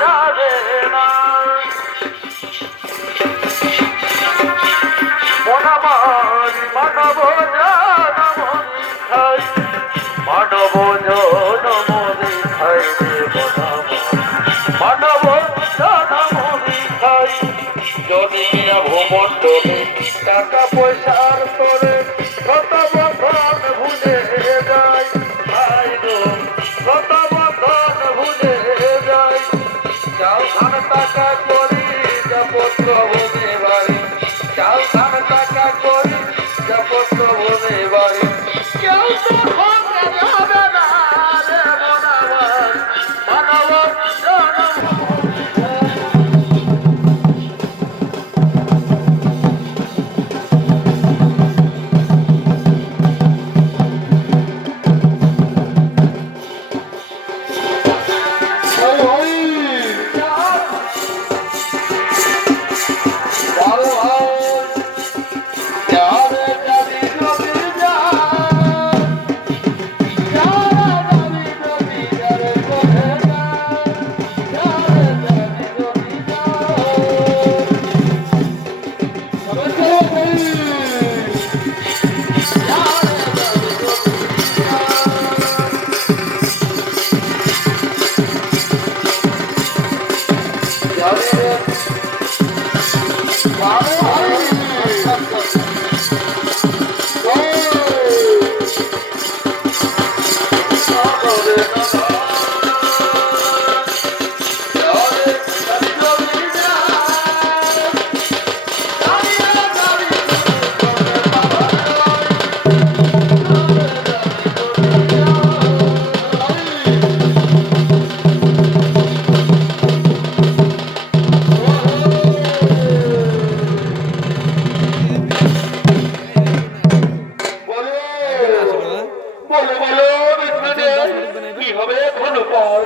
যাবে না মনামারি মানব জানমনি খাই মানব জনমনি খাই রে মানব জনমনি খাই যদি ভূমণ্ডলে টাকা পয়সার তোরে কত বন্ধন ভুলে যায় ভাই গো কত বন্ধন ভুলে যায় চাও ধান টাকা করি যাপত্র ভোগে বাড়ি চাও ধান টাকা করি যাপত্র ভোগে বাড়ি কেউ তো হবে যাবে না রে মনাবার মানব জনম বলো বলো কি হবে এখন পর